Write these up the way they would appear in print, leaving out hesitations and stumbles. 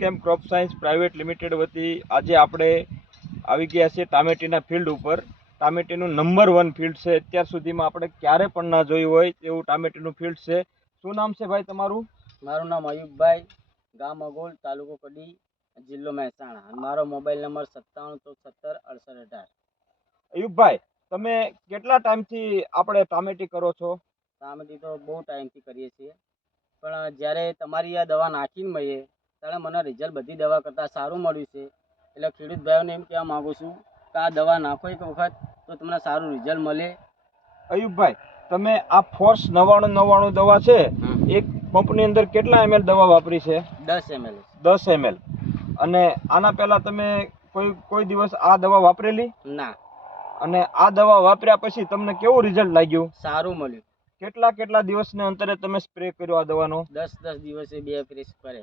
વોલ્સકેમ crop science private limited વતી આજે આપણે આવી ગયા છે ટામેટીના ફિલ્ડ ઉપર. ટામેટીનું નંબર 1 ફિલ્ડ છે. અત્યાર સુધીમાં આપણે ક્યારે પણ ના જોયું હોય તેવું ટામેટીનું ફિલ્ડ છે. શું નામ છે ભાઈ તમારું? મારું નામ અયુબભાઈ, ગામ અગોલ, તાલુકો કડી, જિલ્લો મહેસાણા. અને મારો મોબાઈલ નંબર 971768. અયુબભાઈ, તમે કેટલા ટાઈમથી આપણે ટામેટી કરો છો? ટામેટી તો બહુ ટાઈમથી કરીએ છીએ, પણ જ્યારે તમારી આ દવા નાખીને મળીએ ત્યારે મને રિઝલ્ટ બધી દવા કરતાં સારું મળ્યું છે. એટલે ખેડૂત ભાઈઓને એમ કહેવા માગું છું કે આ દવા નાખો એક વખત તો તમને સારું રિઝલ્ટ મળે. અયુબભાઈ, તમે આ ફોર્સ 9999 દવા છે, એક પંપની અંદર કેટલા ml દવા વાપરી છે? 10 ml. 10 ml. અને આના પહેલા તમે કોઈ દિવસ આ દવા વાપરેલી? ના. અને આ દવા વાપર્યા પછી તમને કેવું રિઝલ્ટ લાગ્યું? સારું મળ્યું. કેટલા દિવસને અંતરે તમે સ્પ્રે કર્યો આ દવાનો? 10 દિવસે 2 સ્પ્રે કરે.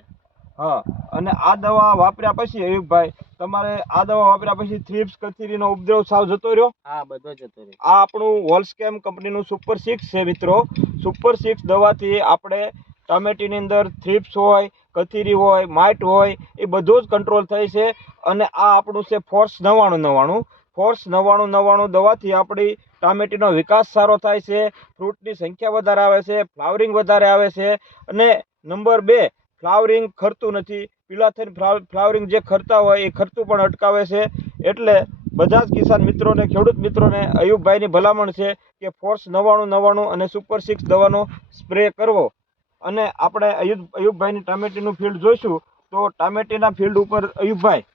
હા. અને આ દવા વાપર્યા પછી અયુબભાઈ, તમારે આ દવા વાપર્યા પછી થ્રિપ્સ કથીરીનો ઉપદ્રવ સાવ જતો રહ્યો? હા, બધો જતો રહ્યો. આ આપણું વોલ્સકેમ કંપનીનું સુપર 6 છે મિત્રો. સુપર 6 દવાથી આપણે ટામેટીની અંદર થ્રિપ્સ હોય, કથીરી હોય, માઇટ હોય, એ બધું જ કંટ્રોલ થાય છે. અને આ આપણું છે ફોર્સ 9999. ફોર્સ 9999 દવાથી આપણી ટામેટીનો વિકાસ સારો થાય છે, ફ્રૂટની સંખ્યા વધારે આવે છે, ફ્લાવરિંગ વધારે આવે છે. અને નંબર 2, ફ્લાવરિંગ ખરતું નથી. પીળા થઈને ફ્લાવરિંગ જે ખરતા હોય એ ખરતું પણ અટકાવે છે. એટલે બધા જ કિસાન મિત્રોને, ખેડૂત મિત્રોને અયુબભાઈની ભલામણ છે કે ફોર્સ 9999 અને સુપર 6 દવાનો સ્પ્રે કરવો. અને આપણે અયુબભાઈની ટામેટીનું ફિલ્ડ જોઈશું તો ટામેટીના ફિલ્ડ ઉપર અયુબભાઈ,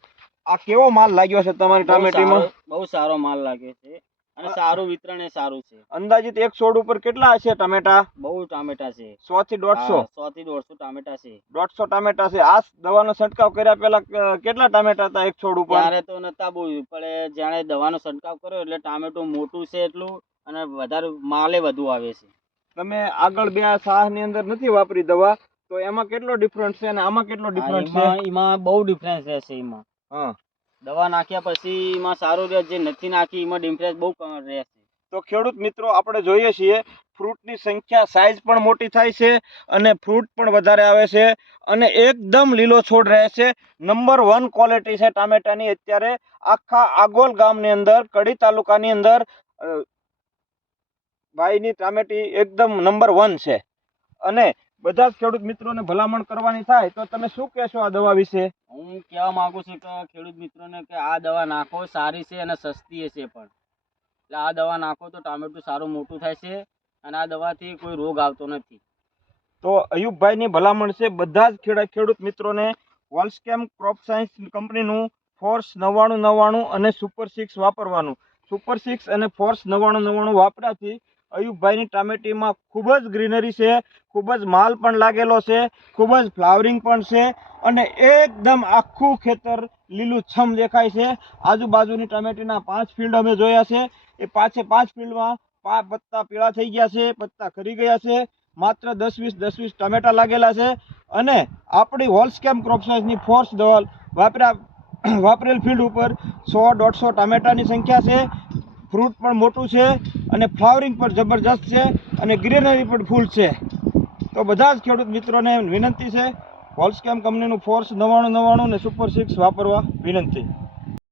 આ કેવો માલ લાગ્યો છે તમારી ટામેટીમાં? બહુ સારો માલ લાગે છે અને સારું વિતરણ એ સારું છે. અંદાજિત એક છોડ ઉપર કેટલા હશે ટામેટા? બહુ ટામેટા છે. 100 થી 150? 100 થી 150 ટામેટા છે. 150 ટામેટા છે. આ દવાનો છંટકાવ કર્યા પહેલા કેટલા ટામેટા હતા એક છોડ ઉપર? ત્યારે તો નતા બહુ, પણ જ્યારે દવાનો છંટકાવ કર્યો એટલે ટામેટું મોટું છે એટલું અને વધારે માલે વધુ આવે છે. તમે આગળ બે સાહની અંદર નથી વાપરી દવા, તો એમાં કેટલો ડિફરન્સ છે અને આમાં કેટલો ડિફરન્સ છે? એમાં બહુ ડિફરન્સ રહેશે. એમાં હા, દવા નાખ્યા પછી એમાં સારું રહે, જે નથી નાખી એમાં ડિફરન્સ બહુ રહેશે. તો ખેડૂત મિત્રો, આપણે જોઈએ છીએ ફ્રૂટની સંખ્યા, સાઇઝ પણ મોટી થાય છે અને ફ્રૂટ પણ વધારે આવે છે અને એકદમ લીલો છોડ રહે છે. નંબર 1 ક્વોલિટી છે ટામેટાની. અત્યારે આખા આગોલ ગામની અંદર, કડી તાલુકાની અંદર ભાઈની ટામેટી એકદમ નંબર 1 છે. અને બધા જ ખેડૂત મિત્રોને ભલામણ કરવાની થાય તો તમે શું કહેશો આ દવા વિશે? હું કહેવા માંગુ છું કે ખેડૂત મિત્રોને કે આ દવા નાખો, સારી છે અને સસ્તી છે પણ. એટલે આ દવા નાખો તો ટામેટું સારું મોટું થાય છે અને આ દવાથી કોઈ રોગ આવતો નથી. તો અયુબભાઈની ભલામણ છે બધા જ ખેડૂત મિત્રોને વોલ્સકેમ ક્રોપ સાયન્સ કંપનીનું ફોર્સ 9999 અને સુપર 6 વાપરવાનું. સુપર 6 અને ફોર્સ 9999 વાપરાથી અયુબભાઈની ટામેટીમાં ખૂબ જ ગ્રીનરી છે, ખૂબ જ માલ પણ લાગેલો છે, ખૂબ જ ફ્લાવરિંગ પણ છે અને એકદમ આખું ખેતર લીલું છમ દેખાય છે. આજુબાજુની ટામેટીના 5 ફિલ્ડ અમે જોયા છે. એ 5 ફિલ્ડમાં પત્તા પીળા થઈ ગયા છે, પત્તા ખરી ગયા છે. માત્ર 10-20 ટામેટા લાગેલા છે. અને આપણી વોલ્સકેમ ક્રોપ સાયન્સની ફોર્સ દવા વાપરેલ ફિલ્ડ ઉપર 100-150 ટામેટાની સંખ્યા છે. ફ્રૂટ પણ મોટું છે અને ફ્લાવરિંગ પણ જબરજસ્ત છે અને ગ્રીનરી પણ ફૂલ છે. તો બધા જ ખેડૂત મિત્રોને વિનંતી છે, વોલ્સકેમ કંપનીનું ફોર્સ 9999 અને સુપર 6 વાપરવા વિનંતી.